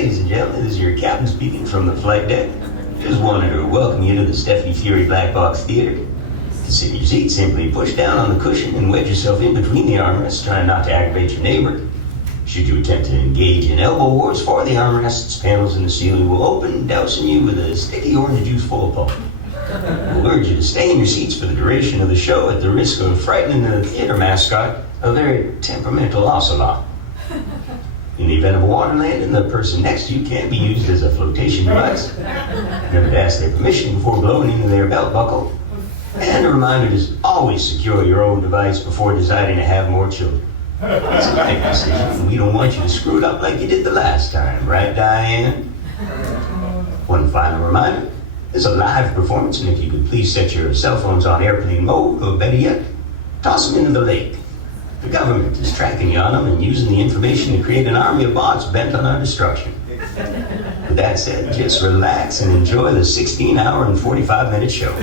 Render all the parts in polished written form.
Ladies and gentlemen, this is your captain speaking from the flight deck. Just wanted to welcome you to the Stephanie Fury Black Box Theater. To sit in your seat, simply push down on the cushion and wedge yourself in between the armrests, trying not to aggravate your neighbor. Should you attempt to engage in elbow wars for the armrests, panels in the ceiling will open, dousing you with a sticky orange juice full pulp. We'll urge you to stay in your seats for the duration of the show at the risk of frightening the theater mascot, a very temperamental ocelot. In the event of a water landing, the person next to you can be used as a flotation device. Remember to ask their permission before blowing into their belt buckle. And a reminder to always secure your own device before deciding to have more children. It's a life decision. We don't want you to screw it up like you did the last time, right, Diane? One final reminder. It's a live performance, and if you could please set your cell phones on airplane mode, or better yet, toss them into the lake. The government is tracking you on them and using the information to create an army of bots bent on our destruction. With that said, just relax and enjoy the 16-hour and 45-minute show.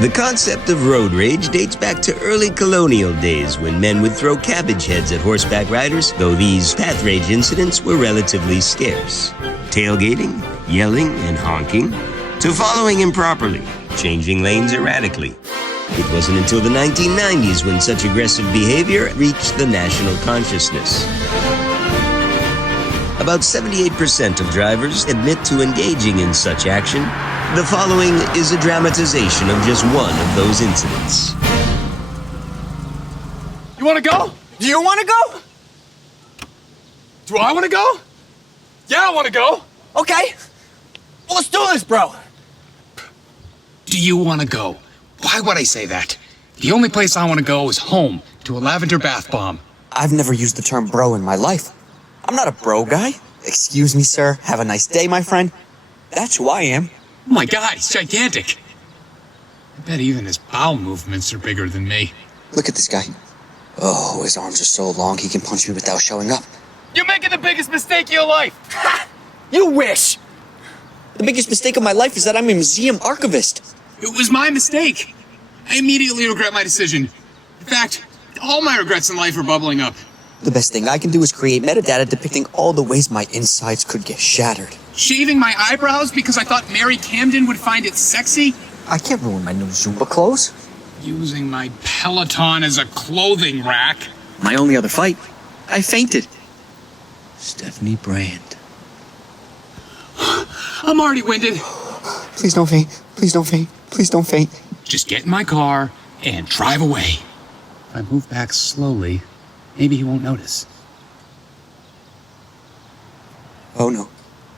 The concept of road rage dates back to early colonial days when men would throw cabbage heads at horseback riders, though these path rage incidents were relatively scarce. Tailgating, yelling, and honking, to following improperly, changing lanes erratically. It wasn't until the 1990s when such aggressive behavior reached the national consciousness. About 78% of drivers admit to engaging in such action. The following is a dramatization of just one of those incidents. You want to go? Do you want to go? Do I want to go? Yeah, I want to go. Okay. Well, let's do this, bro. Do you want to go? Why would I say that? The only place I want to go is home, to a lavender bath bomb. I've never used the term bro in my life. I'm not a bro guy. Excuse me, sir. Have a nice day, my friend. That's who I am. Oh my God, he's gigantic. I bet even his bowel movements are bigger than me. Look at this guy. Oh, his arms are so long he can punch me without showing up. You're making the biggest mistake of your life. You wish. The biggest mistake of my life is that I'm a museum archivist. It was my mistake. I immediately regret my decision. In fact, all my regrets in life are bubbling up. The best thing I can do is create metadata depicting all the ways my insides could get shattered. Shaving my eyebrows because I thought Mary Camden would find it sexy? I can't ruin my new Zumba clothes. Using my Peloton as a clothing rack. My only other fight, I fainted. Stephanie Brand. I'm already winded. Please don't faint. Please don't faint. Please don't faint. Just get in my car and drive away. If I move back slowly, maybe he won't notice. Oh no.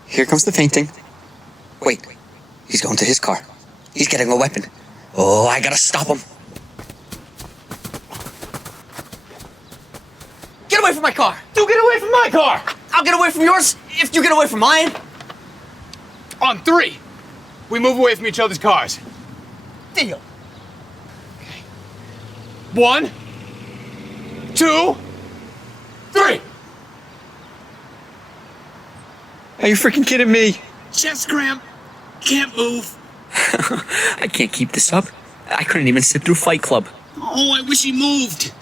Here comes the fainting. Wait. He's going to his car. He's getting a weapon. Oh, I gotta stop him. Get away from my car! You get away from my car! I'll get away from yours if you get away from mine. On 3, we move away from each other's cars. Deal. Okay. 1, 2, 3. Are you freaking kidding me? Chest cramp. Can't move. I can't keep this up. I couldn't even sit through Fight Club. Oh, I wish he moved.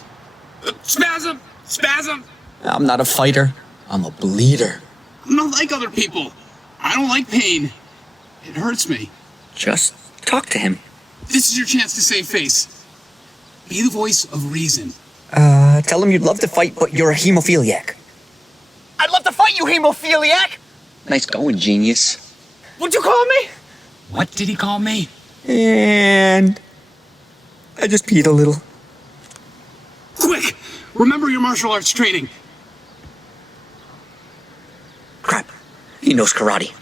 Spasm. Spasm. I'm not a fighter. I'm a bleeder. I'm not like other people. I don't like pain. It hurts me. Just talk to him. This is your chance to save face. Be the voice of reason. Tell him you'd love to fight, but you're a hemophiliac. I'd love to fight you, hemophiliac! Nice going, genius. What'd you call me? What did he call me? And I just peed a little. Quick! Remember your martial arts training. Crap. He knows karate.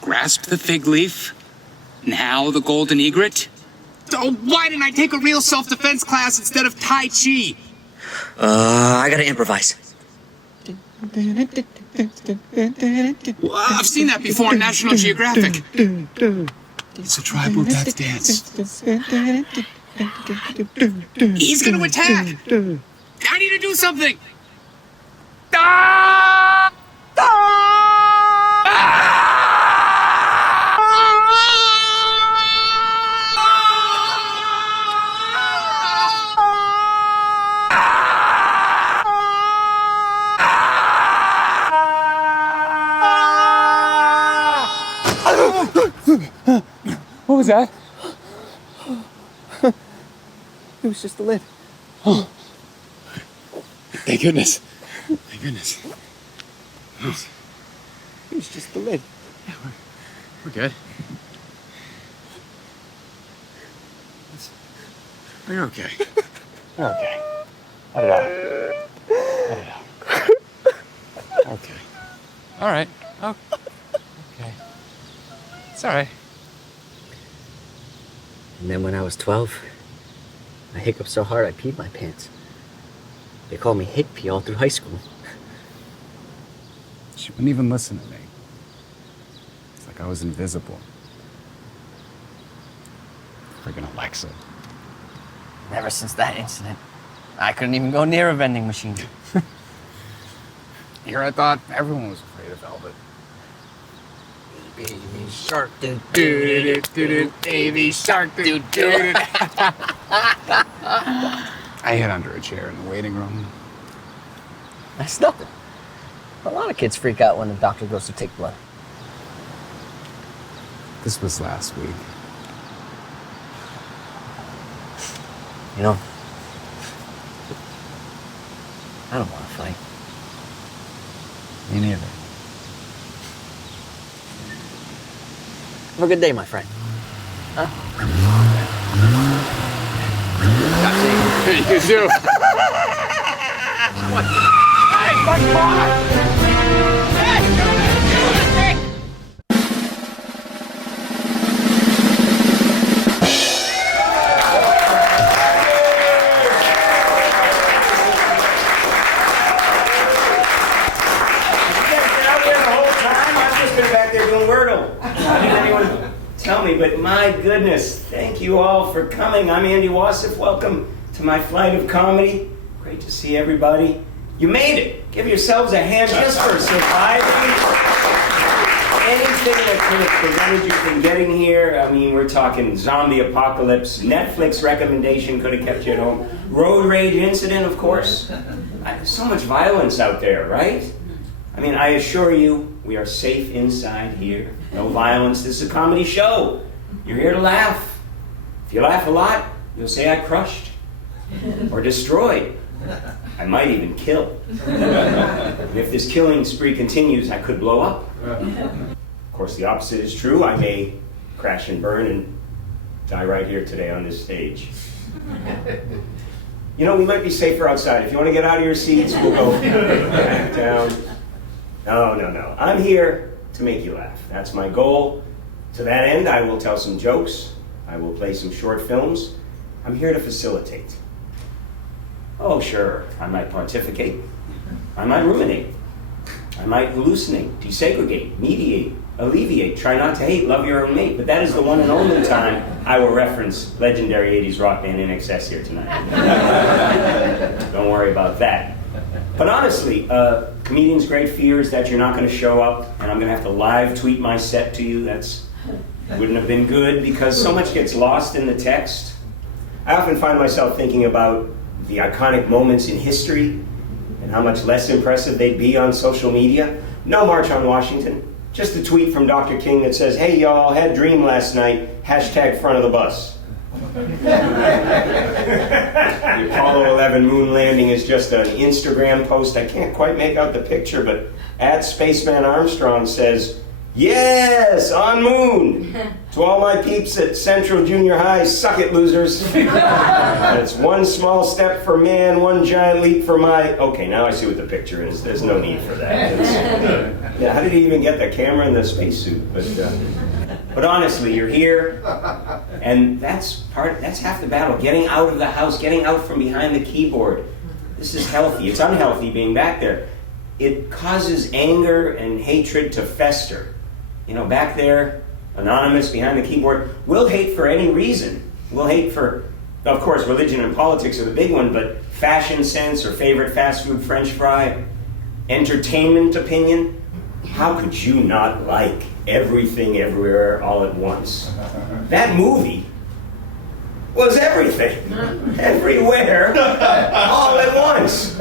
Grasp the fig leaf. Now the golden egret. Oh, why didn't I take a real self-defense class instead of Tai Chi? I gotta improvise. Well, I've seen that before on National Geographic. It's a tribal death dance. He's gonna attack! I need to do something! Ah! What was that? It was just the lid. Oh. Thank goodness. Thank goodness. Oh. It was just the lid. Yeah, we're good. You're okay. You're okay. Let it out. Let it out. Okay. All right. Oh. Okay. It's all right. And then when I was 12, I hiccuped so hard I peed my pants. They called me Hick Pee all through high school. She wouldn't even listen to me. It's like I was invisible. Friggin' Alexa. And ever since that incident, I couldn't even go near a vending machine. Here I thought everyone was afraid of Velvet. Baby shark, do do do do, baby shark, do do. I hid under a chair in the waiting room. That's nothing. A lot of kids freak out when the doctor goes to take blood. This was last week. You know, I don't want to fight. Me neither. Have a good day, my friend. Huh? You do. Hey, come on! Tell me, but my goodness, thank you all for coming. I'm Andy Wasif. Welcome to my flight of comedy. Great to see everybody. You made it. Give yourselves a hand just for surviving. Anything that could have prevented you from getting here. I mean, we're talking zombie apocalypse, Netflix recommendation could have kept you at home. Road rage incident, of course. So much violence out there, right? I mean, I assure you, we are safe inside here. No violence. This is a comedy show. You're here to laugh. If you laugh a lot, you'll say I crushed or destroyed. I might even kill. And if this killing spree continues, I could blow up. Of course, the opposite is true. I may crash and burn and die right here today on this stage. You know, we might be safer outside. If you want to get out of your seats, we'll go back down. No. I'm here to make you laugh. That's my goal. To that end, I will tell some jokes. I will play some short films. I'm here to facilitate. Oh, sure, I might pontificate. I might ruminate. I might hallucinate, desegregate, mediate, alleviate, try not to hate, love your own mate. But that is the one and only time I will reference legendary 80s rock band In Excess here tonight. Don't worry about that. But honestly, comedian's great fear is that you're not going to show up and I'm going to have to live tweet my set to you. Wouldn't have been good because so much gets lost in the text. I often find myself thinking about the iconic moments in history and how much less impressive they'd be on social media. No March on Washington, just a tweet from Dr. King that says, "Hey y'all, had a dream last night, hashtag front of the bus." The Apollo 11 moon landing is just an Instagram post. I can't quite make out the picture, but at Spaceman Armstrong says, "Yes, on moon." To all my peeps at Central Junior High, suck it, losers. It's one small step for man, one giant leap for my... Okay, now I see what the picture is. There's no need for that. Yeah, how did he even get the camera in the spacesuit? But honestly, you're here, and that's half the battle. Getting out of the house, getting out from behind the keyboard. This is healthy. It's unhealthy being back there. It causes anger and hatred to fester. You know, back there, anonymous behind the keyboard, we'll hate for any reason. We'll hate for, of course, religion and politics are the big one, but fashion sense or favorite fast food French fry, entertainment opinion. How could you not like Everything Everywhere All at Once? That movie was everything. Everywhere, all at once.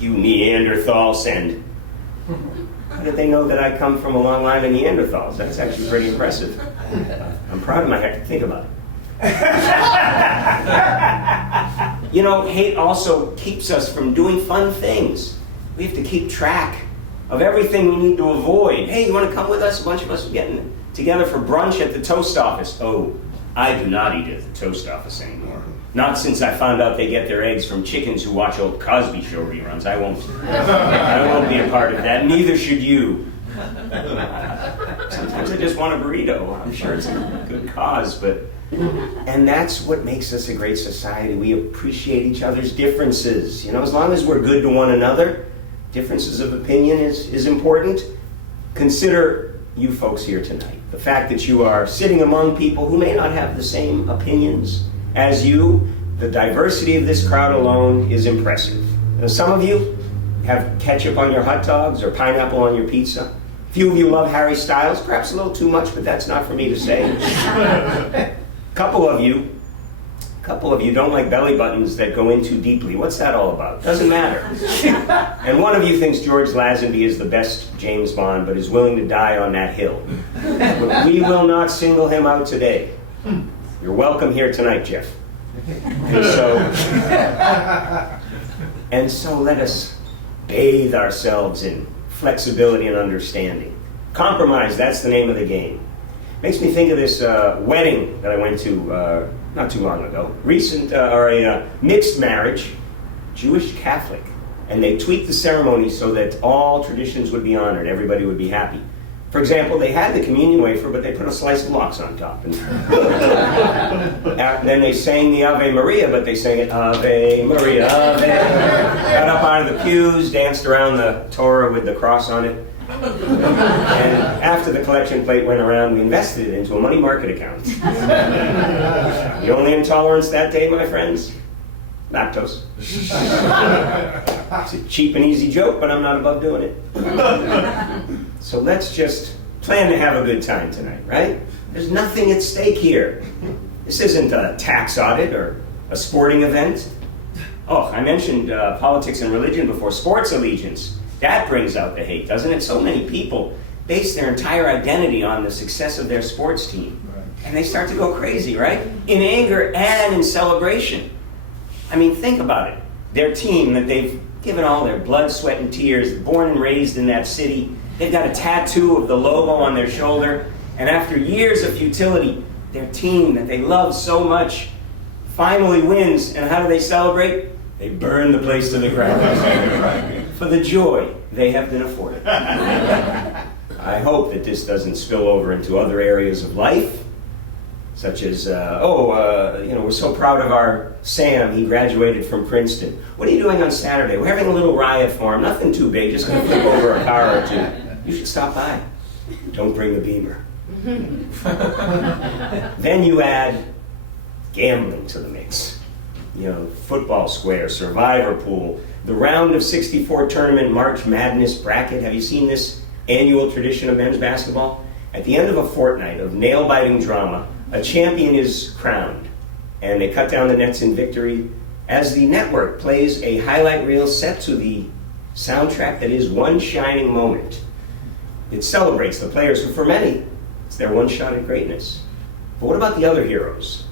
You Neanderthals, and how did they know that I come from a long line of Neanderthals? That's actually pretty impressive. I'm proud of my head. Think about it. You know, hate also keeps us from doing fun things. We have to keep track of everything we need to avoid. Hey, you want to come with us? A bunch of us are getting together for brunch at the toast office. Oh, I do not eat at the toast office anymore. Not since I found out they get their eggs from chickens who watch old Cosby Show reruns. I won't be a part of that. Neither should you. Sometimes I just want a burrito. I'm sure it's a good cause, and that's what makes us a great society. We appreciate each other's differences. You know, as long as we're good to one another, differences of opinion is important. Consider you folks here tonight. The fact that you are sitting among people who may not have the same opinions as you, the diversity of this crowd alone is impressive. Now, some of you have ketchup on your hot dogs or pineapple on your pizza. A few of you love Harry Styles, perhaps a little too much, but that's not for me to say. A couple of you don't like belly buttons that go in too deeply. What's that all about? Doesn't matter. And one of you thinks George Lazenby is the best James Bond, but is willing to die on that hill. But we will not single him out today. You're welcome here tonight, Jeff. And so let us bathe ourselves in flexibility and understanding. Compromise, that's the name of the game. Makes me think of this wedding that I went to not too long ago. A mixed marriage, Jewish Catholic. And they tweaked the ceremony so that all traditions would be honored, everybody would be happy. For example, they had the communion wafer, but they put a slice of lox on top. And then they sang the Ave Maria, but they sang it Ave Maria, Ave. Got up out of the pews, danced around the Torah with the cross on it. And after the collection plate went around, we invested it into a money market account. The only intolerance that day, my friends? Lactose. It's a cheap and easy joke, but I'm not above doing it. So let's just plan to have a good time tonight, right? There's nothing at stake here. This isn't a tax audit or a sporting event. Oh, I mentioned politics and religion before. Sports allegiance. That brings out the hate, doesn't it? So many people base their entire identity on the success of their sports team. And they start to go crazy, right? In anger and in celebration. I mean, think about it. Their team that they've given all their blood, sweat, and tears, born and raised in that city, they've got a tattoo of the logo on their shoulder, and after years of futility, their team that they love so much finally wins, and how do they celebrate? They burn the place to the ground for the joy they have been afforded. I hope that this doesn't spill over into other areas of life, such as, we're so proud of our Sam, he graduated from Princeton. What are you doing on Saturday? We're having a little riot for him, nothing too big, just gonna flip over a car or two. You should stop by. Don't bring the Beamer. Then you add gambling to the mix. You know, football square, survivor pool, the round of 64 tournament March Madness bracket. Have you seen this annual tradition of men's basketball? At the end of a fortnight of nail-biting drama, a champion is crowned, and they cut down the nets in victory as the network plays a highlight reel set to the soundtrack that is One Shining Moment. It celebrates the players who, for many, it's their one shot at greatness. But what about the other heroes?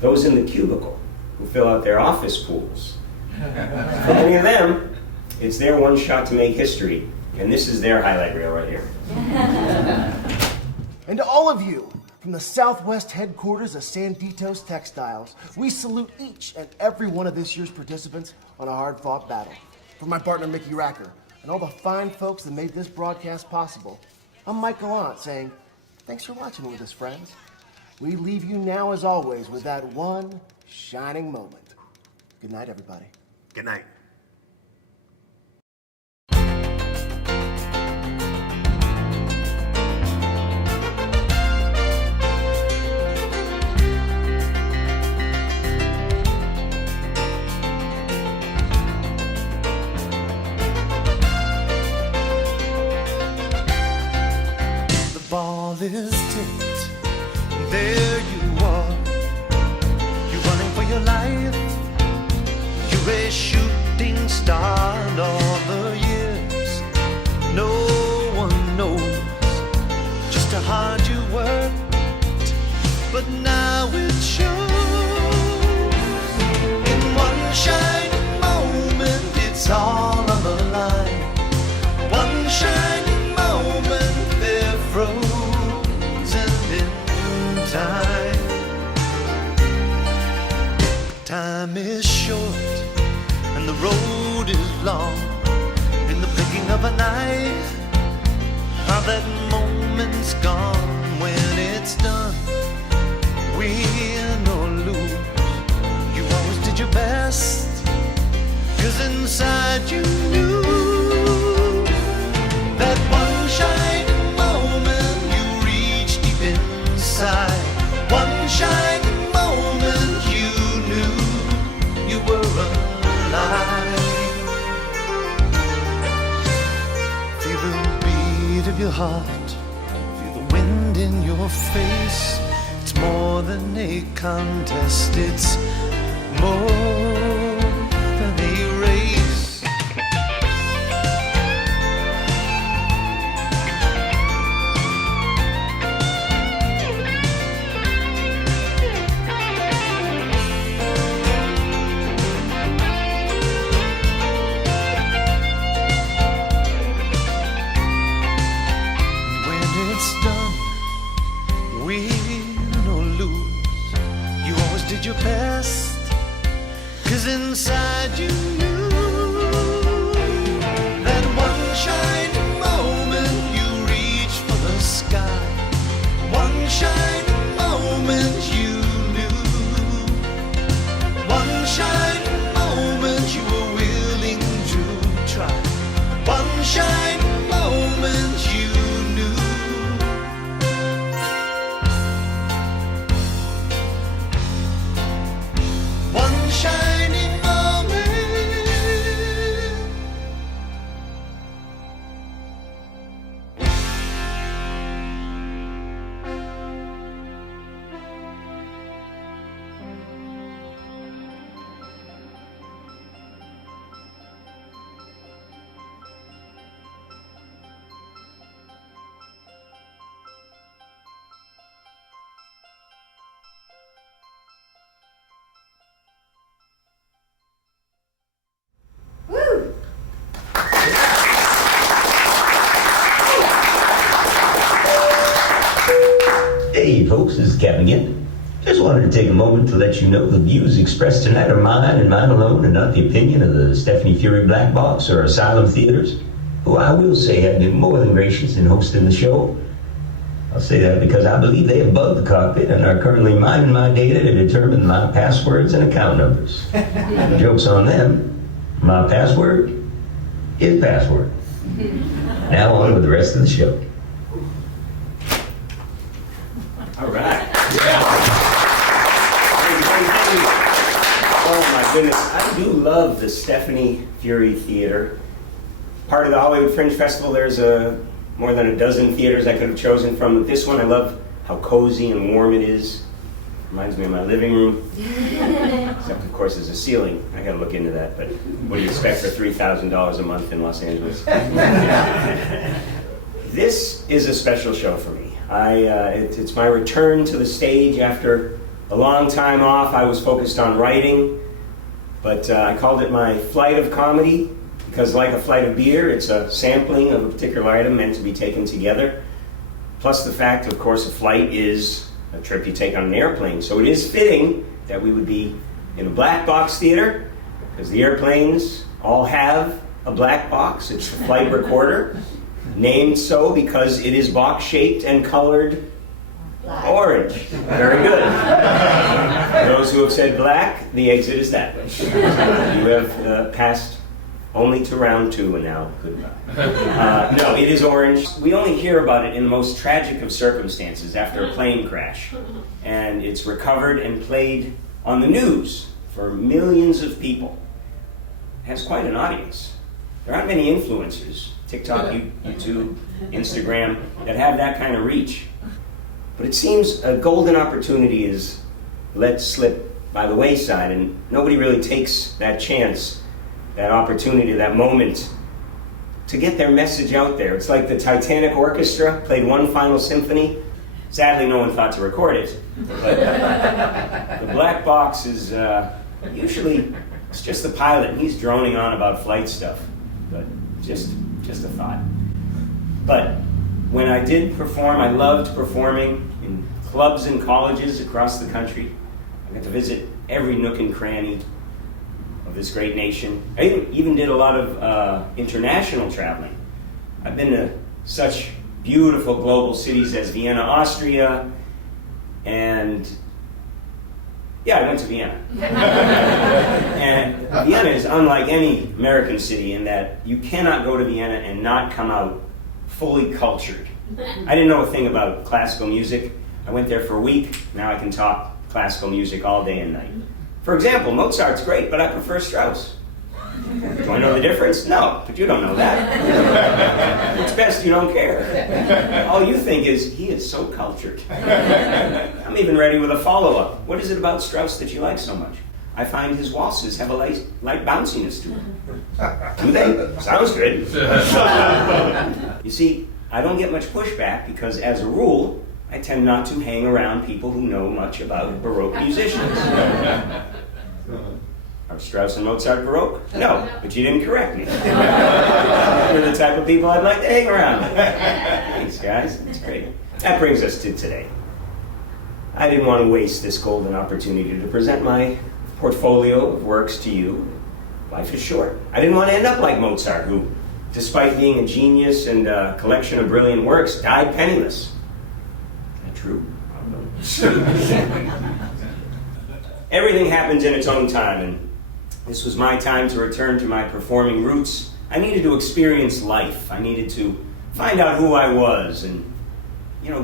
those in the cubicle who fill out their office pools. For many of them, it's their one shot to make history, and this is their highlight reel right here. And to all of you, from the Southwest headquarters of Sanditos Textiles, we salute each and every one of this year's participants on a hard-fought battle. For my partner, Mickey Racker, and all the fine folks that made this broadcast possible, I'm Mike Gallant saying, thanks for watching with us, friends. We leave you now, as always, with that one shining moment. Good night, everybody. Good night. Ball is tipped, there you are. You're running for your life. You're a shooting star. And all the years, no one knows just how hard you worked, but now it shows. In one shining moment, it's all on the line. One shining moment, they're frozen in time. Time is short and the road is long. In the blinking of an eye, how that moment's gone. When it's done, win or lose, you always did your best, 'cause inside you knew that one shining moment you reached deep inside. One shining moment you knew you were alive. Feel the beat of your heart, feel the wind in your face. It's more than a contest, it's more than a race. Your best, 'cause inside you knew that one shining moment you reached for the sky. One shining moment you knew. One shining moment you were willing to try. One shining moment you knew. One shining moment. Hey folks, this is Captain again. Just wanted to take a moment to let you know the views expressed tonight are mine and mine alone, and not the opinion of the Stephanie Fury Black Box or Asylum Theaters, who I will say have been more than gracious in hosting the show. I'll say that because I believe they have bugged the cockpit and are currently mining my data to determine my passwords and account numbers. Joke's on them. My password is password. Now on with the rest of the show. All right. Oh my goodness, I do love the Stephanie Fury Theater. Part of the Hollywood Fringe Festival, there's more than a dozen theaters I could have chosen from. But this one, I love how cozy and warm it is. Reminds me of my living room. Except, of course, there's a ceiling. I gotta look into that, but what do you expect for $3,000 a month in Los Angeles? This is a special show for me. It's my return to the stage after a long time off, I was focused on writing, but I called it my flight of comedy, because like a flight of beer, it's a sampling of a particular item meant to be taken together. Plus the fact, of course, a flight is a trip you take on an airplane. So it is fitting that we would be in a black box theater, because the airplanes all have a black box. It's the flight recorder, named so because it is box-shaped and colored orange. Very good. For those who have said black, the exit is that way. You have passed only to round 2 and now goodbye. No, it is orange. We only hear about it in the most tragic of circumstances, after a plane crash. And it's recovered and played on the news for millions of people. It has quite an audience. There aren't many influencers, TikTok, YouTube, Instagram, that have that kind of reach. But it seems a golden opportunity is let slip by the wayside, and nobody really takes that chance, that opportunity, that moment to get their message out there. It's like the Titanic Orchestra played one final symphony. Sadly, no one thought to record it. But the black box is usually, it's just the pilot, and he's droning on about flight stuff. But just a thought. But when I did perform, I loved performing in clubs and colleges across the country. I got to visit every nook and cranny of this great nation. I even did a lot of international traveling. I've been to such beautiful global cities as Vienna, Austria, and I went to Vienna. And Vienna is unlike any American city in that you cannot go to Vienna and not come out fully cultured. I didn't know a thing about classical music. I went there for a week. Now I can talk classical music all day and night. For example, Mozart's great, but I prefer Strauss. Do I know the difference? No, but you don't know that. It's best you don't care. All you think is, he is so cultured. I'm even ready with a follow-up. What is it about Strauss that you like so much? I find his waltzes have a light bounciness to them. Do they? Sounds good. You see, I don't get much pushback because, as a rule, I tend not to hang around people who know much about Baroque musicians. Are Strauss and Mozart Baroque? No, but you didn't correct me. You're the type of people I'd like to hang around. Thanks, guys. That's great. That brings us to today. I didn't want to waste this golden opportunity to present my portfolio of works to you. Life is short. I didn't want to end up like Mozart, who, despite being a genius and a collection of brilliant works, died penniless. Is that true? I don't know. Everything happens in its own time, and this was my time to return to my performing roots. I needed to experience life. I needed to find out who I was and,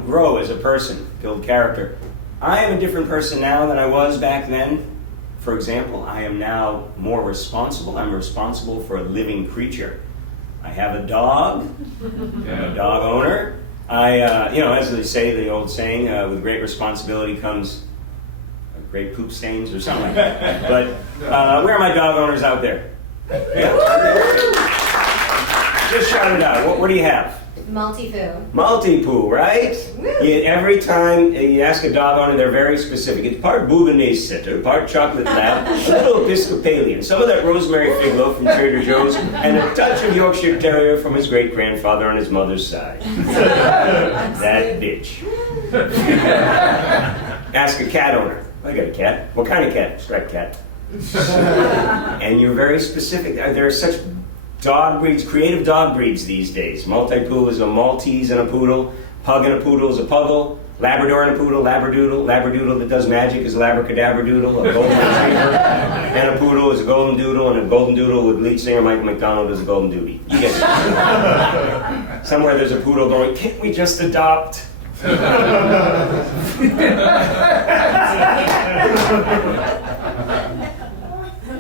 grow as a person, build character. I am a different person now than I was back then. For example, I am now more responsible. I'm responsible for a living creature. I have a dog. I'm a dog owner. As they say, the old saying, with great responsibility comes great poop stains or something like that. But where are my dog owners out there? Yeah. Just shout it out. What do you have? Multi-poo. Multi-poo, right? Every time you ask a dog owner, they're very specific. It's part Bourbonnais sitter, part chocolate lab, a little Episcopalian, some of that rosemary fig loaf from Trader Joe's, and a touch of Yorkshire Terrier from his great-grandfather on his mother's side. That bitch. Ask a cat owner. I got a cat. What kind of cat? Striped cat. And you're very specific. There are such dog breeds, creative dog breeds these days. Multi-poo is a Maltese and a poodle. Pug and a poodle is a puggle. Labrador and a poodle, labradoodle. Labradoodle that does magic is a labracadabradoodle. A golden retriever and a poodle is a golden doodle, and a golden doodle with lead singer Michael McDonald is a golden doodie. You get it. Somewhere there's a poodle going, can't we just adopt?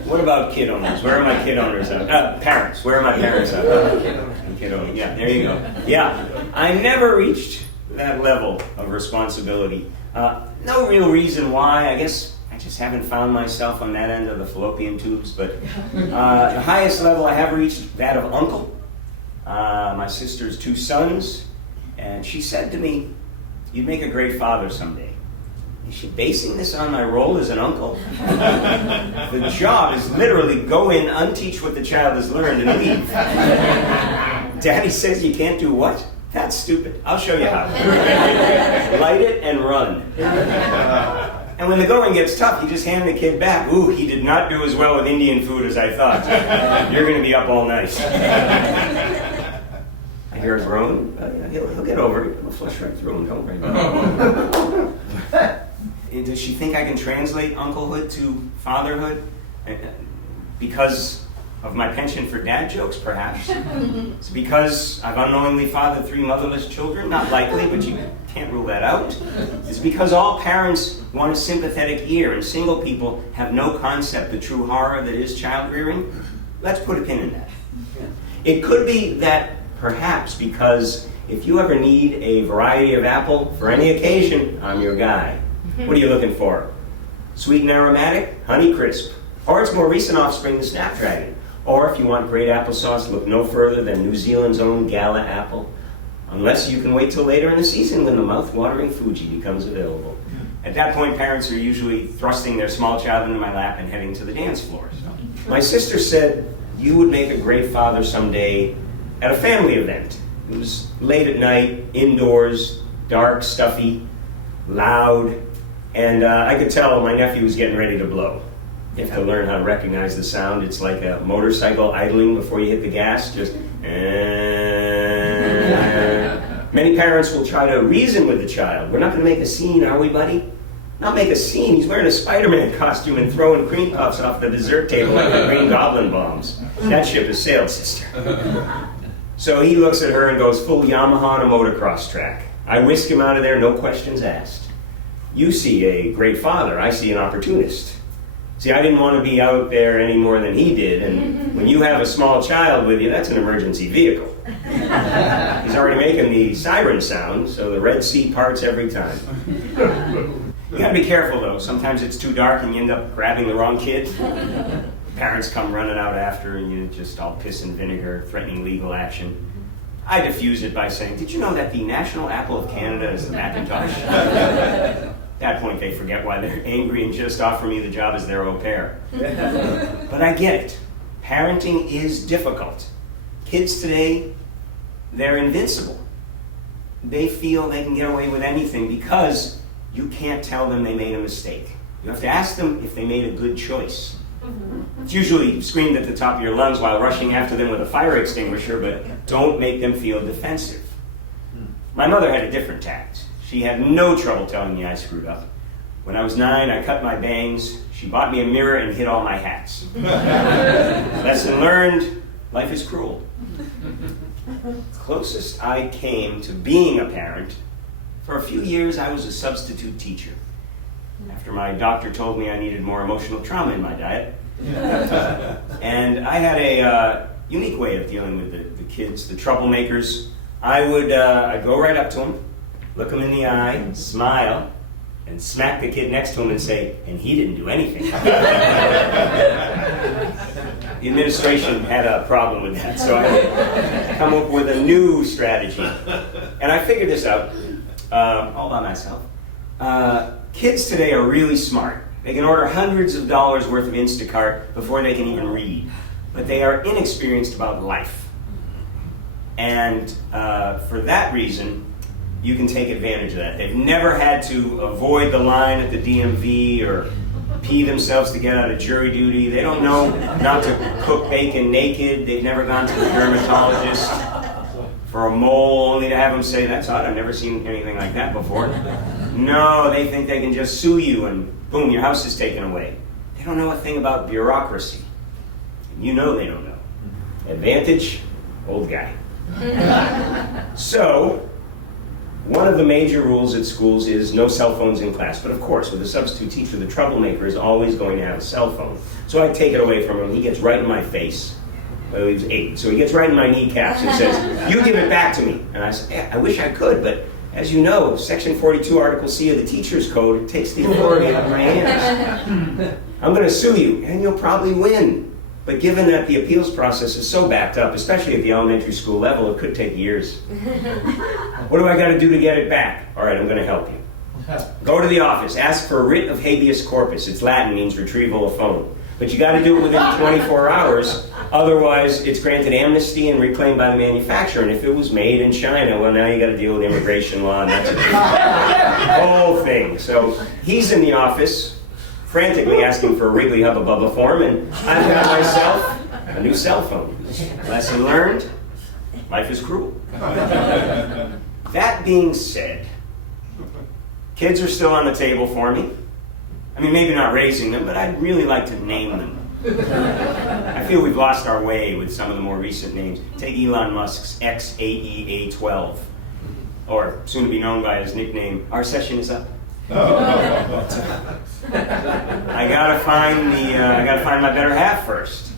What about kid owners? Where are my kid owners at? Parents. Where are my parents at? Kid owners. Yeah, there you go. Yeah, I never reached that level of responsibility. No real reason why. I guess I just haven't found myself on that end of the fallopian tubes. But the highest level I have reached, that of uncle. My sister's 2 sons. And she said to me, "You'd make a great father someday." is she basing this on my role as an uncle? The job is literally go in, unteach what the child has learned, and leave. Daddy says you can't do what? That's stupid. I'll show you how. Light it and run. And when the going gets tough, you just hand the kid back. Ooh, he did not do as well with Indian food as I thought. You're going to be up all night. I hear a groan. He'll get over it. We'll flush right through him. Don't worry about it. Does she think I can translate unclehood to fatherhood? Because of my penchant for dad jokes, perhaps. It's because I've unknowingly fathered 3 motherless children. Not likely, but you can't rule that out. It's because all parents want a sympathetic ear, and single people have no concept of the true horror that is child rearing. Let's put a pin in that. It could be that perhaps because if you ever need a variety of apple for any occasion, I'm your guy. What are you looking for? Sweet and aromatic? Honey Crisp. Or its more recent offspring, the Snapdragon. Or if you want great applesauce, look no further than New Zealand's own Gala apple. Unless you can wait till later in the season when the mouth-watering Fuji becomes available. At that point, parents are usually thrusting their small child into my lap and heading to the dance floor. So, my sister said, you would make a great father someday at a family event. It was late at night, indoors, dark, stuffy, loud, and I could tell my nephew was getting ready to blow. You have to learn how to recognize the sound. It's like a motorcycle idling before you hit the gas, just Many parents will try to reason with the child. We're not going to make a scene, are we, buddy? Not make a scene. He's wearing a Spider-Man costume and throwing cream puffs off the dessert table like the Green Goblin bombs. That ship has sailed, sister. So he looks at her and goes full Yamaha on a motocross track. I whisk him out of there, no questions asked. You see a great father. I see an opportunist. See, I didn't want to be out there any more than he did, and when you have a small child with you, that's an emergency vehicle. He's already making the siren sound, so the Red Sea parts every time. You gotta be careful, though. Sometimes it's too dark and you end up grabbing the wrong kid. Parents come running out after, and you just all piss and vinegar, threatening legal action. I diffuse it by saying, did you know that the national apple of Canada is the Macintosh? At that point, they forget why they're angry and just offer me the job as their au pair. But I get it. Parenting is difficult. Kids today, they're invincible. They feel they can get away with anything because you can't tell them they made a mistake. You have to ask them if they made a good choice. It's usually screamed at the top of your lungs while rushing after them with a fire extinguisher, but don't make them feel defensive. My mother had a different tact. She had no trouble telling me I screwed up. When I was 9, I cut my bangs. She bought me a mirror and hid all my hats. Lesson learned, life is cruel. Closest I came to being a parent, for a few years I was a substitute teacher. After my doctor told me I needed more emotional trauma in my diet. And I had a unique way of dealing with the kids, the troublemakers. I'd go right up to them, look him in the eye, smile, and smack the kid next to him and say, and he didn't do anything. The administration had a problem with that, so I come up with a new strategy. And I figured this out all by myself. Kids today are really smart. They can order hundreds of dollars worth of Instacart before they can even read. But they are inexperienced about life. And for that reason, you can take advantage of that. They've never had to avoid the line at the DMV or pee themselves to get out of jury duty. They don't know not to cook bacon naked. They've never gone to the dermatologist for a mole only to have them say, that's odd, I've never seen anything like that before. No, they think they can just sue you and boom, your house is taken away. They don't know a thing about bureaucracy. And you know they don't know. Advantage, old guy. So, one of the major rules at schools is no cell phones in class. But of course, with a substitute teacher, the troublemaker is always going to have a cell phone. So I take it away from him. He gets right in my face. Well, he was 8. So he gets right in my kneecaps and says, you give it back to me. And I say, yeah, I wish I could, but as you know, Section 42, Article C of the Teacher's Code takes the authority out of my hands. I'm going to sue you, and you'll probably win. But given that the appeals process is so backed up, especially at the elementary school level, it could take years. What do I got to do to get it back? All right, I'm going to help you. Go to the office, ask for a writ of habeas corpus. It's Latin, means retrieval of phone. But you got to do it within 24 hours, otherwise it's granted amnesty and reclaimed by the manufacturer. And if it was made in China, well, now you got to deal with immigration law, and that's a whole thing. So he's in the office, frantically asking for a Wrigley Hubba Bubba form, and I've got myself a new cell phone. Lesson learned, life is cruel. That being said, kids are still on the table for me. I mean, maybe not raising them, but I'd really like to name them. I feel we've lost our way with some of the more recent names. Take Elon Musk's XAEA12, or soon to be known by his nickname, Our Session Is Up. But, I gotta find my better half first.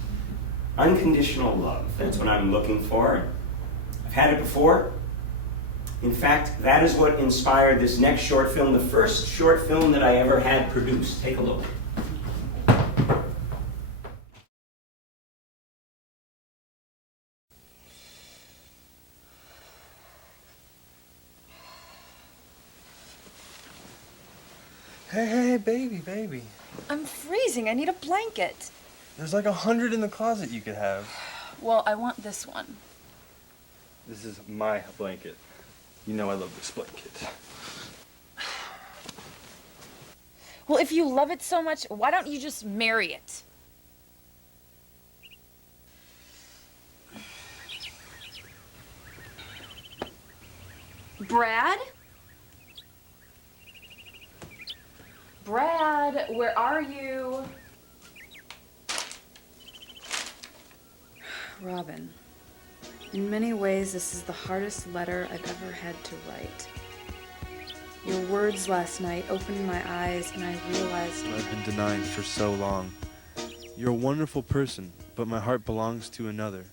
Unconditional love, that's what I'm looking for. I've had it before. In fact, that is what inspired this next short film, the first short film that I ever had produced. Take a look. Hey, baby. I'm freezing. I need a blanket. There's like 100 in the closet you could have. Well, I want this one. This is my blanket. You know I love this blanket. Well, if you love it so much, why don't you just marry it? Brad? Brad, where are you? Robin, in many ways, this is the hardest letter I've ever had to write. Your words last night opened my eyes and I realized I've been denied for so long. You're a wonderful person, but my heart belongs to another.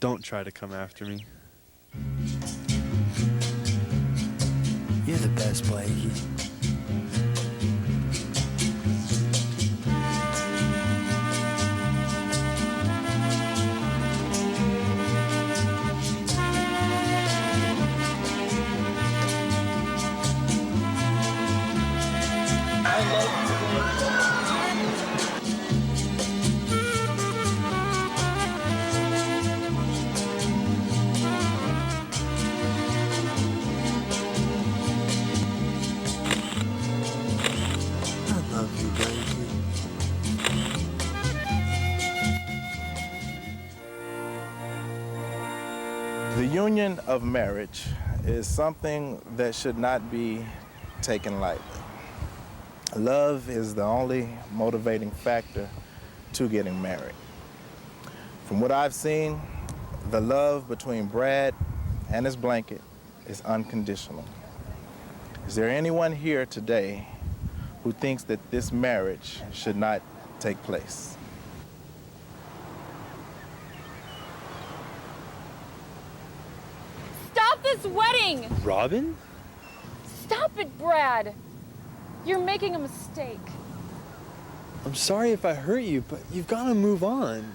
Don't try to come after me. You're the best, Blakey. The union of marriage is something that should not be taken lightly. Love is the only motivating factor to getting married. From what I've seen, the love between Brad and his blanket is unconditional. Is there anyone here today who thinks that this marriage should not take place? Stop this wedding! Robin? Stop it, Brad! You're making a mistake. I'm sorry if I hurt you, but you've got to move on.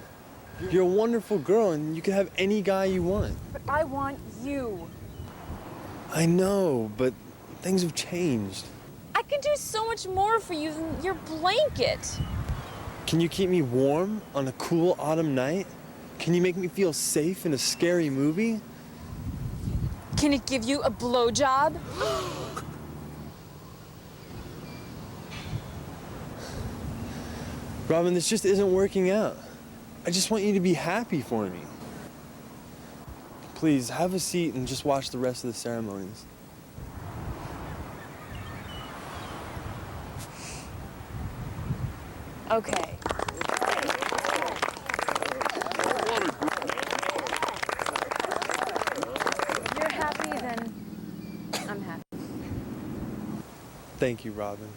You're a wonderful girl, and you can have any guy you want. But I want you. I know, but things have changed. I can do so much more for you than your blanket. Can you keep me warm on a cool autumn night? Can you make me feel safe in a scary movie? Can it give you a blowjob? Robin, this just isn't working out. I just want you to be happy for me. Please, have a seat and just watch the rest of the ceremonies. Okay. If you're happy, then I'm happy. Thank you, Robin.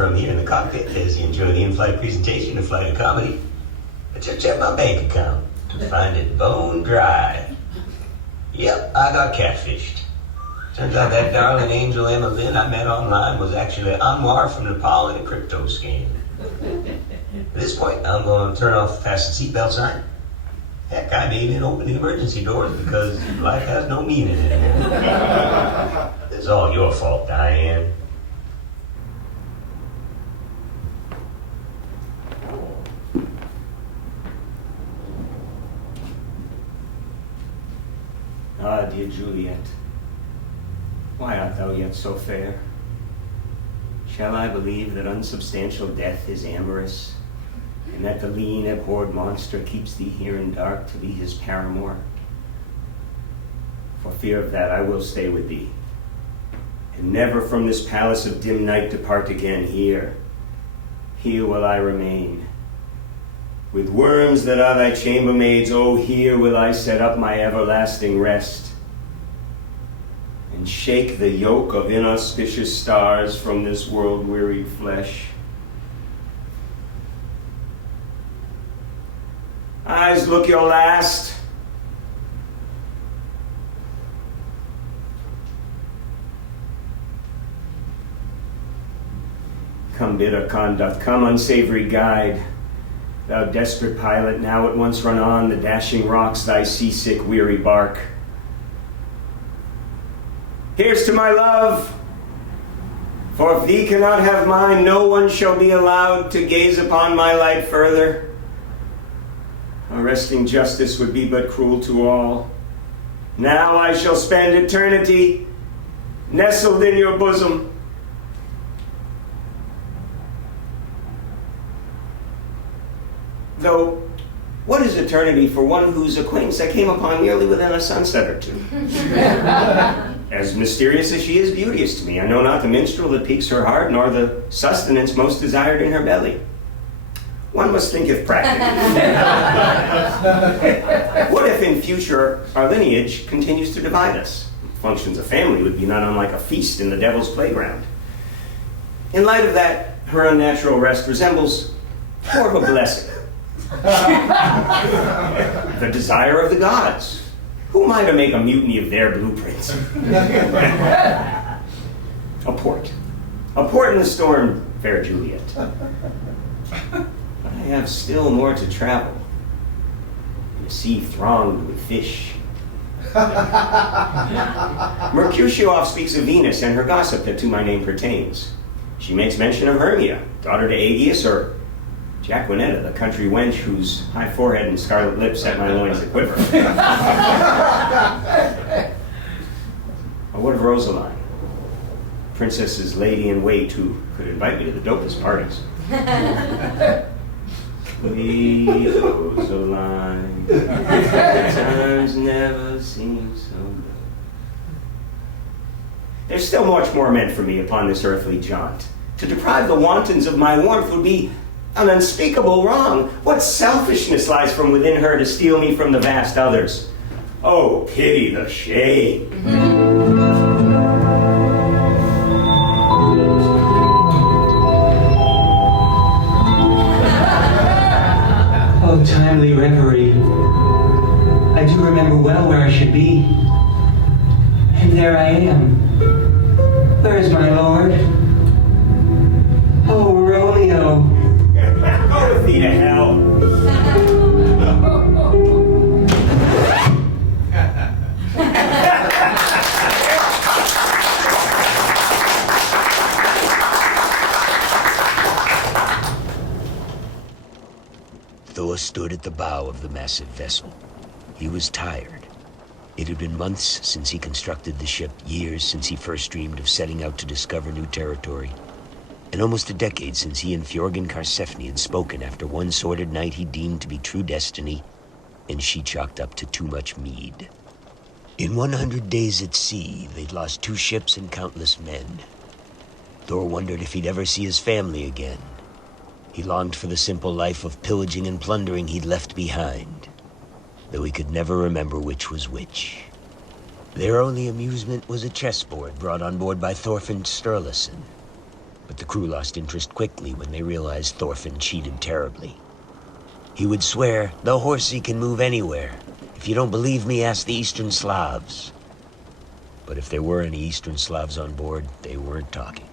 from here in the cockpit as you enjoy the in-flight presentation of Flight of Comedy. I just checked my bank account and find it bone dry. Yep, I got catfished. Turns out that darling angel Emma Lynn I met online was actually Anwar from Nepal in a crypto scam. At this point, I'm going to turn off the fasten seatbelt sign. Heck, I may even open the emergency doors because life has no meaning anymore. It's all your fault, Diane. Ah, dear Juliet, why art thou yet so fair? Shall I believe that unsubstantial death is amorous, and that the lean, abhorred monster keeps thee here in dark to be his paramour? For fear of that, I will stay with thee, and never from this palace of dim night depart again. Here will I remain. With worms that are thy chambermaids, oh, here will I set up my everlasting rest, and shake the yoke of inauspicious stars from this world-wearied flesh. Eyes, look your last. Come, bitter conduct, come, unsavory guide. Thou desperate pilot, now at once run on the dashing rocks, thy seasick, weary bark. Here's to my love, for if thee cannot have mine, no one shall be allowed to gaze upon my light further. Arresting justice would be but cruel to all. Now I shall spend eternity nestled in your bosom. Though, what is eternity for one whose acquaintance I came upon merely within a sunset or two? As mysterious as she is beauteous to me, I know not the minstrel that piques her heart, nor the sustenance most desired in her belly. One must think if practically. What if in future our lineage continues to divide us? Functions of family would be not unlike a feast in the devil's playground. In light of that, her unnatural rest resembles more of a blessing. The desire of the gods. Who am I to make a mutiny of their blueprints? A port in the storm, fair Juliet. But I have still more to travel. In a sea thronged with fish. Mercutio speaks of Venus and her gossip that to my name pertains. She makes mention of Hermia, daughter to Aegeus, or Jacquinetta, the country wench whose high forehead and scarlet lips set my loins a quiver. Or what of Rosaline, princess's lady-in-wait who could invite me to the dopest parties? Sweet Rosaline, times never seem so good. There's still much more meant for me upon this earthly jaunt. To deprive the wantons of my warmth would be an unspeakable wrong. What selfishness lies from within her to steal me from the vast others? Oh, pity the shame. Oh, timely reverie. I do remember well where I should be. And there I am. Where is my lord? Oh, Romeo. Go with thee to hell. Thor stood at the bow of the massive vessel. He was tired. It had been months since he constructed the ship, years since he first dreamed of setting out to discover new territory, and almost a decade since he and Fjorgyn Karlsefni had spoken after one sordid night he deemed to be true destiny, and she chalked up to too much mead. In 100 days at sea, they'd lost 2 ships and countless men. Thor wondered if he'd ever see his family again. He longed for the simple life of pillaging and plundering he'd left behind, though he could never remember which was which. Their only amusement was a chessboard brought on board by Thorfinn Sturluson. But the crew lost interest quickly when they realized Thorfinn cheated terribly. He would swear, "The horsey can move anywhere. If you don't believe me, ask the Eastern Slavs." But if there were any Eastern Slavs on board, they weren't talking.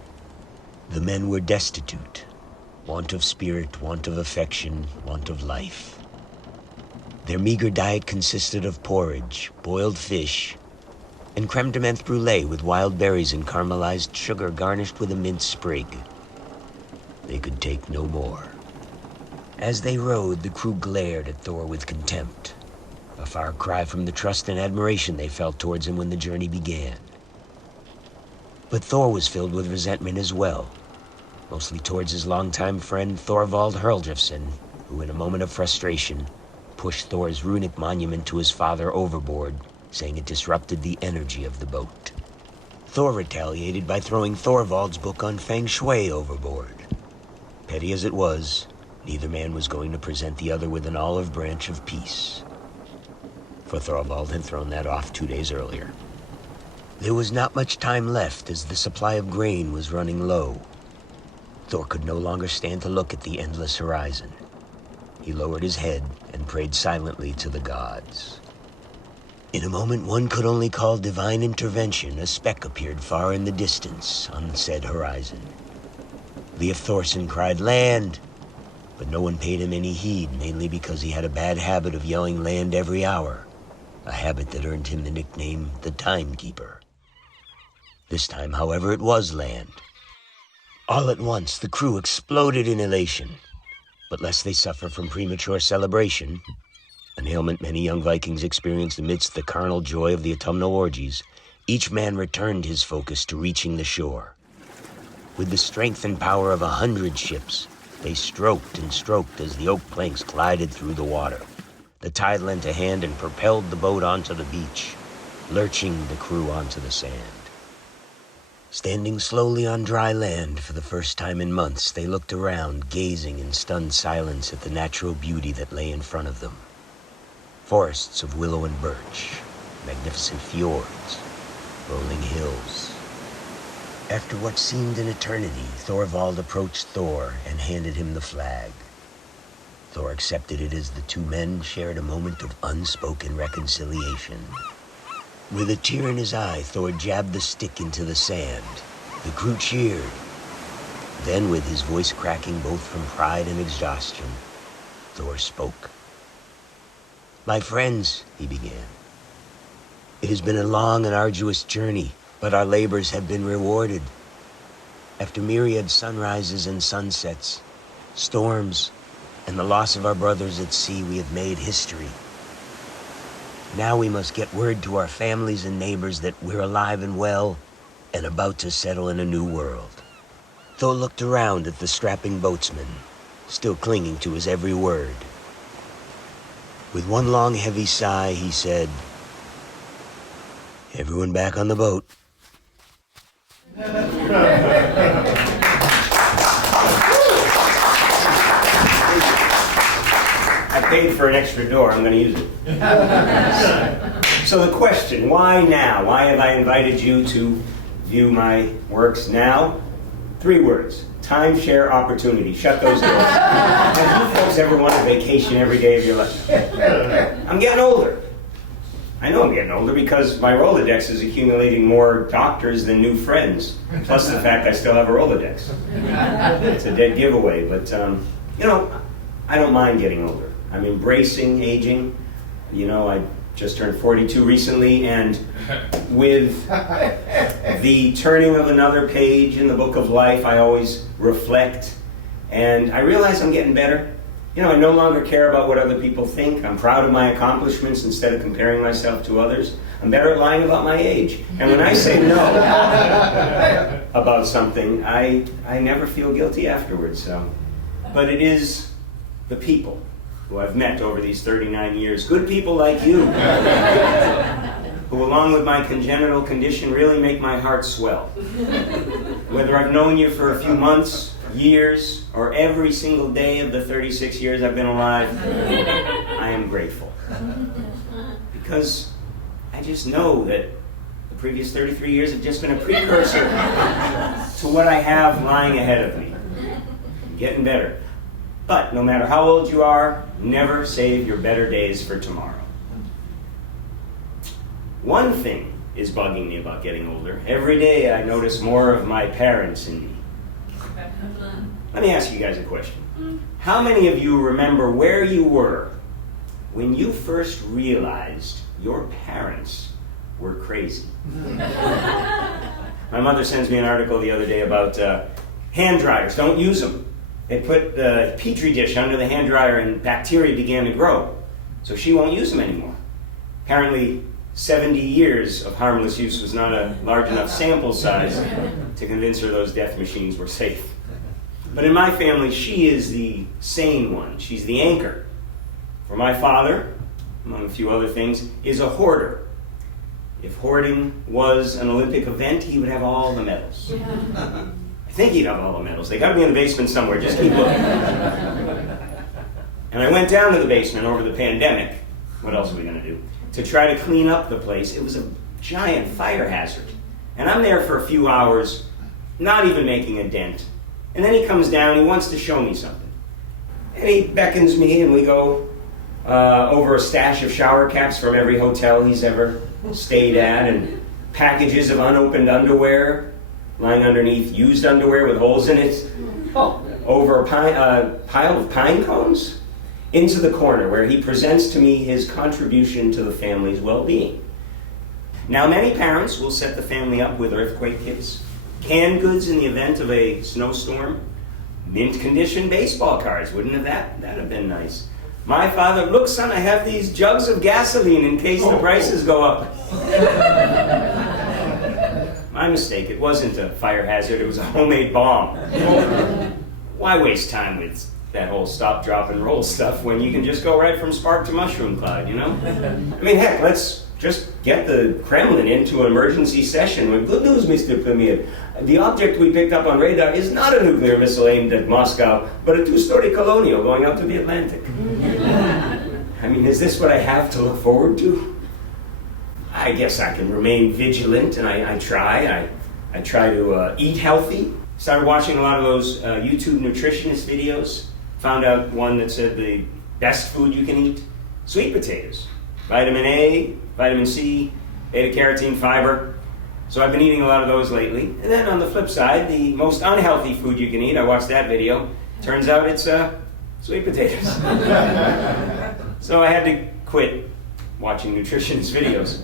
The men were destitute. Want of spirit, want of affection, want of life. Their meager diet consisted of porridge, boiled fish, and creme de menthe brulee with wild berries and caramelized sugar garnished with a mint sprig. They could take no more. As they rowed, the crew glared at Thor with contempt, a far cry from the trust and admiration they felt towards him when the journey began. But Thor was filled with resentment as well, mostly towards his longtime friend Thorvald Hurljafsson, who in a moment of frustration pushed Thor's runic monument to his father overboard, saying it disrupted the energy of the boat. Thor retaliated by throwing Thorvald's book on Feng Shui overboard. Petty as it was, neither man was going to present the other with an olive branch of peace, for Thorvald had thrown that off 2 days earlier. There was not much time left as the supply of grain was running low. Thor could no longer stand to look at the endless horizon. He lowered his head and prayed silently to the gods. In a moment one could only call divine intervention, a speck appeared far in the distance on the said horizon. Leif Thorson cried, "Land!" But no one paid him any heed, mainly because he had a bad habit of yelling land every hour, a habit that earned him the nickname the Timekeeper. This time, however, it was land. All at once, the crew exploded in elation. But lest they suffer from premature celebration, an ailment many young Vikings experienced amidst the carnal joy of the autumnal orgies, each man returned his focus to reaching the shore. With the strength and power of 100 ships, they stroked and stroked as the oak planks glided through the water. The tide lent a hand and propelled the boat onto the beach, lurching the crew onto the sand. Standing slowly on dry land for the first time in months, they looked around, gazing in stunned silence at the natural beauty that lay in front of them. Forests of willow and birch, magnificent fjords, rolling hills. After what seemed an eternity, Thorvald approached Thor and handed him the flag. Thor accepted it as the two men shared a moment of unspoken reconciliation. With a tear in his eye, Thor jabbed the stick into the sand. The crew cheered. Then, with his voice cracking both from pride and exhaustion, Thor spoke. "My friends," he began, "it has been a long and arduous journey, but our labors have been rewarded. After myriad sunrises and sunsets, storms, and the loss of our brothers at sea, we have made history. Now we must get word to our families and neighbors that we're alive and well and about to settle in a new world." Thor looked around at the strapping boatsman, still clinging to his every word. With one long heavy sigh, he said, "Everyone back on the boat." I paid for an extra door. I'm going to use it. So the question, why now? Why have I invited you to view my works now? 3 words. Timeshare opportunity. Shut those doors. Have you folks ever wanted a vacation every day of your life? I'm getting older. I know I'm getting older because my Rolodex is accumulating more doctors than new friends. Plus the fact I still have a Rolodex. It's a dead giveaway, but I don't mind getting older. I'm embracing aging. I just turned 42 recently, and with the turning of another page in the book of life, I always reflect, and I realize I'm getting better. I no longer care about what other people think. I'm proud of my accomplishments instead of comparing myself to others. I'm better at lying about my age. And when I say no about something, I never feel guilty afterwards. But it is the people who I've met over these 39 years, good people like you, who along with my congenital condition really make my heart swell. Whether I've known you for a few months, years, or every single day of the 36 years I've been alive, I am grateful. Because I just know that the previous 33 years have just been a precursor to what I have lying ahead of me. I'm getting better. But no matter how old you are, never save your better days for tomorrow. One thing is bugging me about getting older. Every day I notice more of my parents in me. Let me ask you guys a question. How many of you remember where you were when you first realized your parents were crazy? My mother sends me an article the other day about hand dryers. Don't use them. They put the petri dish under the hand dryer and bacteria began to grow. So she won't use them anymore. Apparently 70 years of harmless use was not a large enough sample size to convince her those death machines were safe. But in my family, she is the sane one. She's the anchor. For my father, among a few other things, is a hoarder. If hoarding was an Olympic event, he would have all the medals. I think he'd have all the medals. They got to be in the basement somewhere. Just keep looking. And I went down to the basement over the pandemic. What else are we going to do? To try to clean up the place. It was a giant fire hazard. And I'm there for a few hours, not even making a dent. And then he comes down, he wants to show me something. And he beckons me and we go over a stash of shower caps from every hotel he's ever stayed at and packages of unopened underwear lying underneath used underwear with holes in it. Over a pile of pine cones into the corner where he presents to me his contribution to the family's well-being. Now, many parents will set the family up with earthquake kits, canned goods in the event of a snowstorm, mint condition baseball cards. Wouldn't have that'd have been nice. My father, look son, I have these jugs of gasoline in case the prices go up. My mistake, it wasn't a fire hazard, it was a homemade bomb. Why waste time with that whole stop, drop, and roll stuff when you can just go right from spark to mushroom cloud, you know? I mean, heck, let's just get the Kremlin into an emergency session with good news, Mr. Premier. The object we picked up on radar is not a nuclear missile aimed at Moscow, but a two-story colonial going out to the Atlantic. I mean, is this what I have to look forward to? I guess I can remain vigilant, and I try. I try to eat healthy. Started watching a lot of those YouTube nutritionist videos. Found out one that said the best food you can eat, sweet potatoes. Vitamin A, vitamin C, beta-carotene, fiber. So I've been eating a lot of those lately. And then on the flip side, the most unhealthy food you can eat, I watched that video. Turns out it's sweet potatoes. So I had to quit watching nutritionist videos.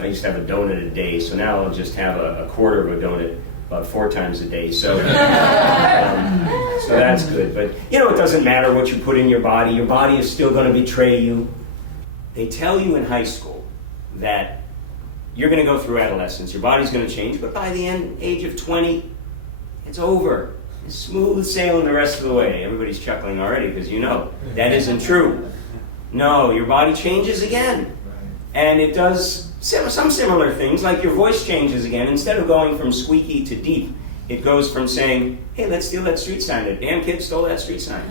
I used to have a donut a day, so now I'll just have a quarter of a donut about 4 times a day. So, so that's good. But you know, it doesn't matter what you put in your body. Your body is still going to betray you. They tell you in high school that you're going to go through adolescence. Your body's going to change, but by the age of 20, it's over. It's smooth sailing the rest of the way. Everybody's chuckling already because you know that isn't true. No, your body changes again. And it does some similar things, like your voice changes again. Instead of going from squeaky to deep, it goes from saying, hey, let's steal that street sign. That damn kid stole that street sign.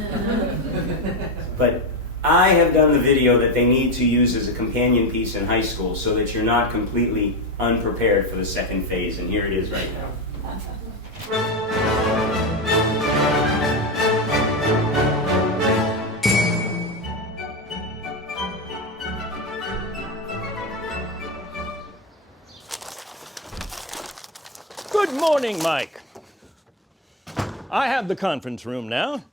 But I have done the video that they need to use as a companion piece in high school so that you're not completely unprepared for the second phase, and here it is right now. Good morning, Mike. I have the conference room now.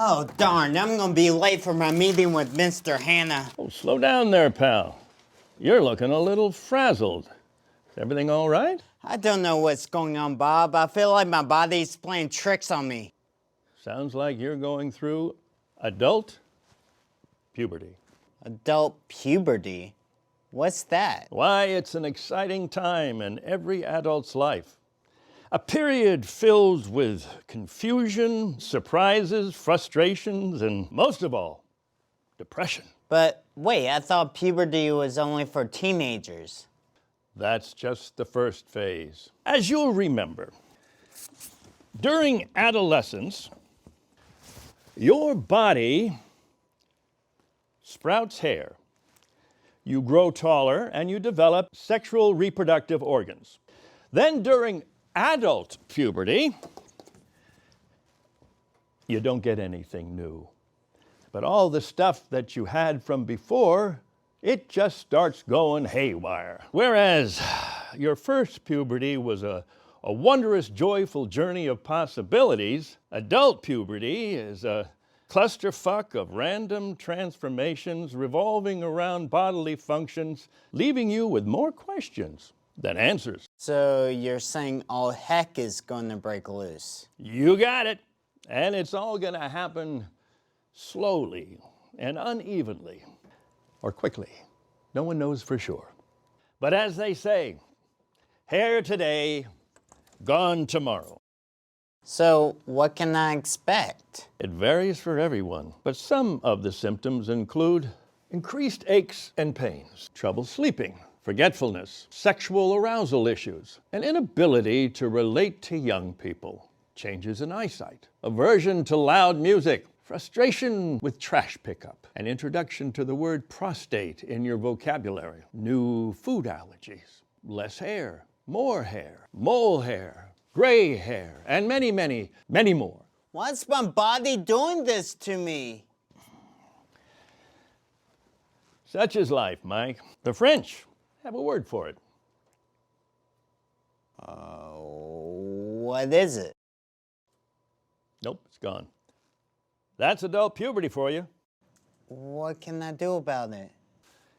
Oh, darn, I'm gonna be late for my meeting with Mr. Hanna. Oh, slow down there, pal. You're looking a little frazzled. Is everything all right? I don't know what's going on, Bob. I feel like my body's playing tricks on me. Sounds like you're going through adult puberty. Adult puberty? What's that? Why, it's an exciting time in every adult's life. A period filled with confusion, surprises, frustrations, and most of all, depression. But wait, I thought puberty was only for teenagers. That's just the first phase. As you'll remember, during adolescence, your body sprouts hair. you grow taller, and you develop sexual reproductive organs. Then during adult puberty, you don't get anything new. But all the stuff that you had from before, it just starts going haywire. Whereas your first puberty was a wondrous, joyful journey of possibilities, adult puberty is a clusterfuck of random transformations revolving around bodily functions, leaving you with more questions than answers. So you're saying all heck is going to break loose? You got it. And it's all going to happen slowly and unevenly, or quickly. No one knows for sure. But as they say, here today, gone tomorrow. So what can I expect? It varies for everyone, but some of the symptoms include increased aches and pains, trouble sleeping, forgetfulness, sexual arousal issues, an inability to relate to young people, changes in eyesight, aversion to loud music, frustration with trash pickup, an introduction to the word prostate in your vocabulary, new food allergies, less hair, more hair, mole hair, gray hair, and many, many, many more. Why's my body doing this to me? Such is life, Mike. The French have a word for it. What is it? Nope, it's gone. That's adult puberty for you. What can I do about it?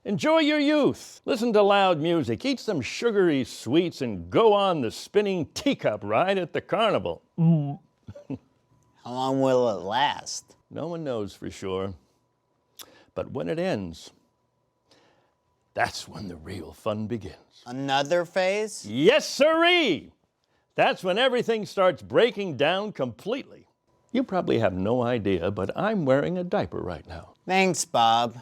Enjoy your youth. Listen to loud music, eat some sugary sweets, and go on the spinning teacup ride at the carnival. How long will it last? No one knows for sure. But when it ends, that's when the real fun begins. Another phase? Yes, sirree! That's when everything starts breaking down completely. You probably have no idea, but I'm wearing a diaper right now. Thanks, Bob.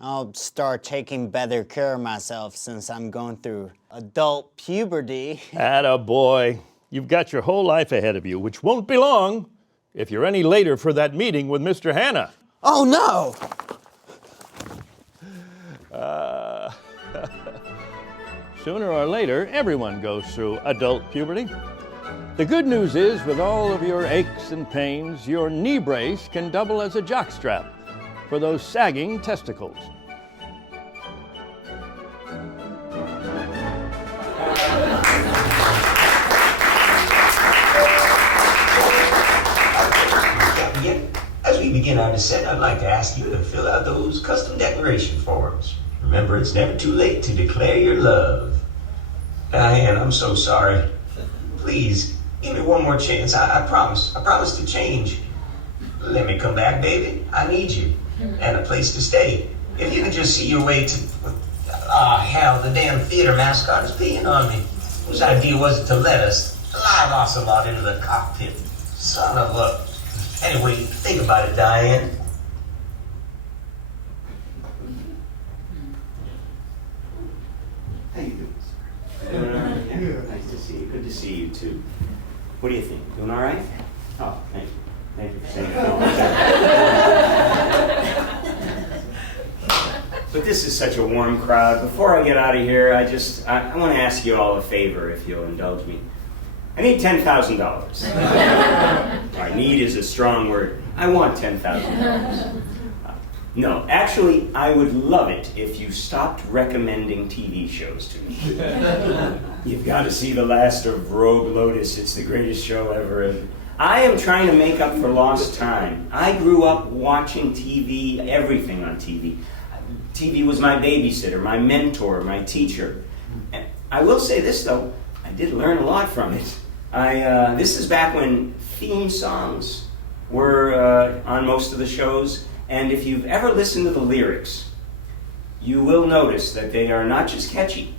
I'll start taking better care of myself since I'm going through adult puberty. Attaboy. You've got your whole life ahead of you, which won't be long if you're any later for that meeting with Mr. Hanna. Oh, no! Sooner or later, everyone goes through adult puberty. The good news is, with all of your aches and pains, your knee brace can double as a jockstrap for those sagging testicles. As we begin our descent, I'd like to ask you to fill out those custom declaration forms. Remember, it's never too late to declare your love. Diane, I'm so sorry. Please, give me one more chance. I promise. I promise to change. Let me come back, baby. I need you. And a place to stay. If you could just see your way to... hell, the damn theater mascot is peeing on me. Whose idea was it to let us, live ocelot, into the cockpit? Son of a... Anyway, think about it, Diane. How you doing, sir? Doing all right? Yeah. Nice to see you. Good to see you, too. What do you think? Doing all right? Oh, thank you. Thank you for saying that. But this is such a warm crowd. Before I get out of here, I want to ask you all a favor, if you'll indulge me. I need $10,000. Right, need is a strong word. I want $10,000. No, actually, I would love it if you stopped recommending TV shows to me. You've got to see the last of Rogue Lotus. It's the greatest show ever. I am trying to make up for lost time. I grew up watching TV, everything on TV. TV was my babysitter, my mentor, my teacher. And I will say this, though. I did learn a lot from it. This is back when theme songs were on most of the shows. And if you've ever listened to the lyrics, you will notice that they are not just catchy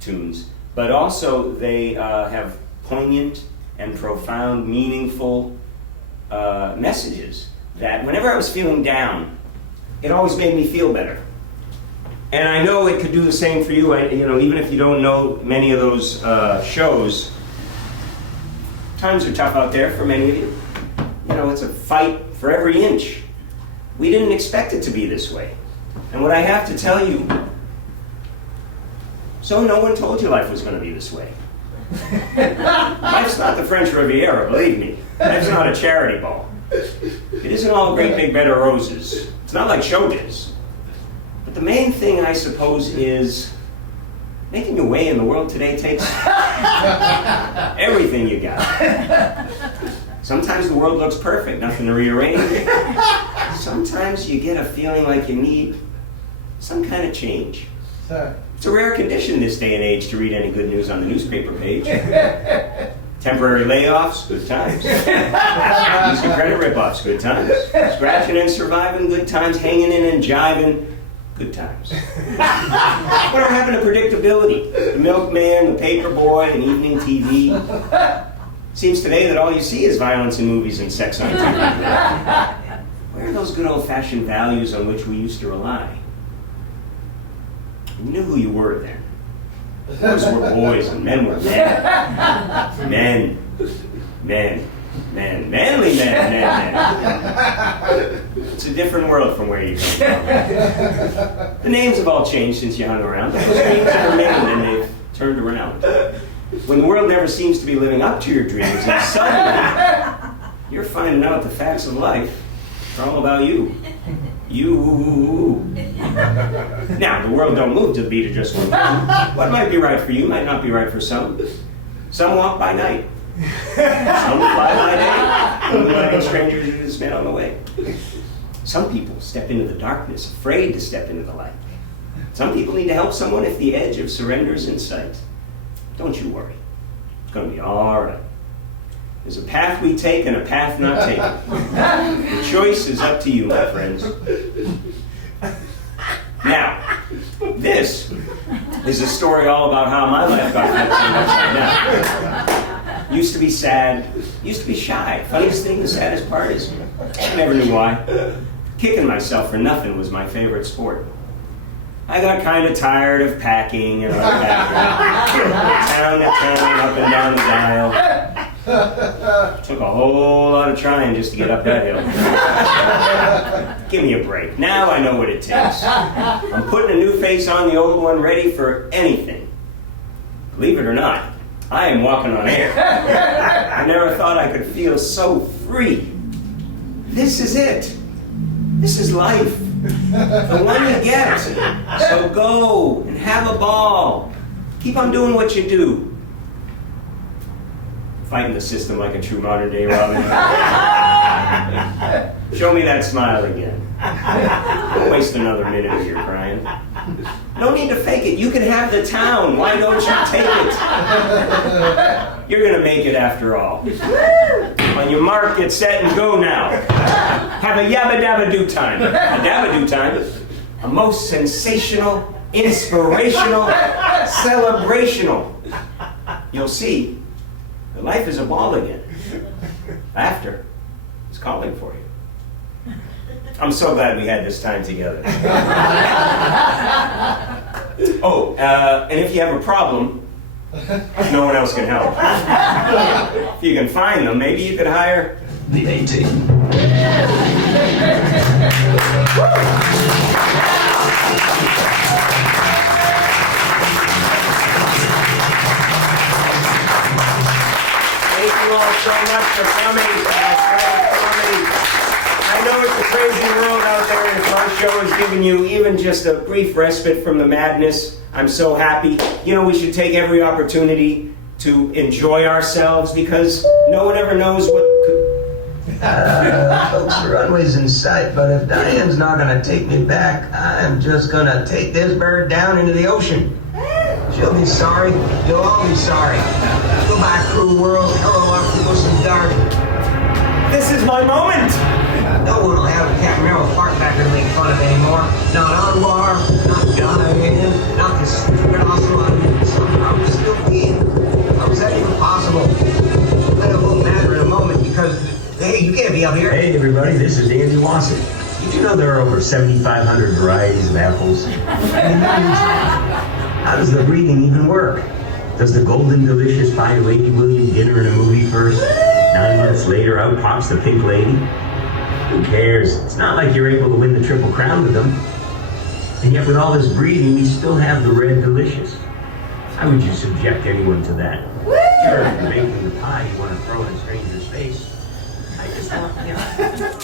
tunes, but also they have poignant and profound, meaningful messages that whenever I was feeling down, it always made me feel better. And I know it could do the same for you. Even if you don't know many of those shows, times are tough out there for many of you. It's a fight for every inch. We didn't expect it to be this way. And what I have to tell you, so no one told you life was going to be this way. Life's not the French Riviera, believe me. Life's not a charity ball. It isn't all great big bed of roses. It's not like showbiz. But the main thing, I suppose, is making your way in the world today takes everything you got. Sometimes the world looks perfect, nothing to rearrange. Sometimes you get a feeling like you need some kind of change. It's a rare condition this day and age to read any good news on the newspaper page. Temporary layoffs, good times. Easy credit rip-offs, good times. Scratching and surviving, good times. Hanging in and jiving, good times. What are having a predictability? The milkman, the paper boy, and evening TV. Seems today that all you see is violence in movies and sex on TV. Where are those good old-fashioned values on which we used to rely? You knew who you were then. Boys were boys and men were men. Men. Men. Men. Manly men. Men. It's a different world from where you come from. The names have all changed since you hung around. Those names have remained and they've turned around. When the world never seems to be living up to your dreams, and suddenly you're finding out the facts of life are all about you. You. Now, the world don't move to the beat of just one drum. What might be right for you might not be right for some. Some walk by night. Some fly by day. Inviting strangers to just met on the way. Some people step into the darkness, afraid to step into the light. Some people need to help someone if the edge of surrender is in sight. Don't you worry. It's going to be all right. There's a path we take and a path not taken. The choice is up to you, my friends. Now, this is a story all about how my life got flipped upside down. Used to be sad, used to be shy. Funniest thing, the saddest part is, I never knew why. Kicking myself for nothing was my favorite sport. I got kind of tired of packing and unpacking. Town to town, up and down the dial. Took a whole lot of trying just to get up that hill. Give me a break. Now I know what it takes. I'm putting a new face on the old one, ready for anything. Believe it or not, I am walking on air. I never thought I could feel so free. This is it. This is life. The one you get. So go and have a ball. Keep on doing what you do. Fighting the system like a true modern day Robin Hood. Show me that smile again. Don't waste another minute of your crying. No need to fake it. You can have the town. Why don't you take it? You're going to make it after all. On your mark, get set, and go now. Have a yabba-dabba-doo time. A dabba-doo time. A most sensational, inspirational, celebrational. You'll see, your life is a ball again. Laughter is calling for you. I'm so glad we had this time together. Oh, and if you have a problem, no one else can help. If you can find them, maybe you could hire the A-Team. Thank you all so much for coming. I know it's a crazy world out there, and if my show has given you even just a brief respite from the madness, I'm so happy. You know, we should take every opportunity to enjoy ourselves, because no one ever knows what could... Folks, the runway's in sight, but if Diane's not gonna take me back, I'm just gonna take this bird down into the ocean. She'll be sorry. You'll all be sorry. Goodbye, cruel world. Hello, octopus and dark. This is my moment! No one will have a Captain Merrill fart backer to make fun of anymore. Not Anwar, not John Ian, not the stupid Ocelot. Somehow we're still being. How is that even possible? But it won't matter in a moment, because, hey, you can't be up here. Hey, everybody, this is Andy Wasif. Did you know there are over 7,500 varieties of apples? How does the breathing even work? Does the golden delicious find Lady William dinner in a movie first? 9 months later, out pops the pink lady? Who cares? It's not like you're able to win the Triple Crown with them. And yet with all this breathing, we still have the red delicious. How would you subject anyone to that? Sure, if you're making the pie you want to throw in a stranger's face. I just want,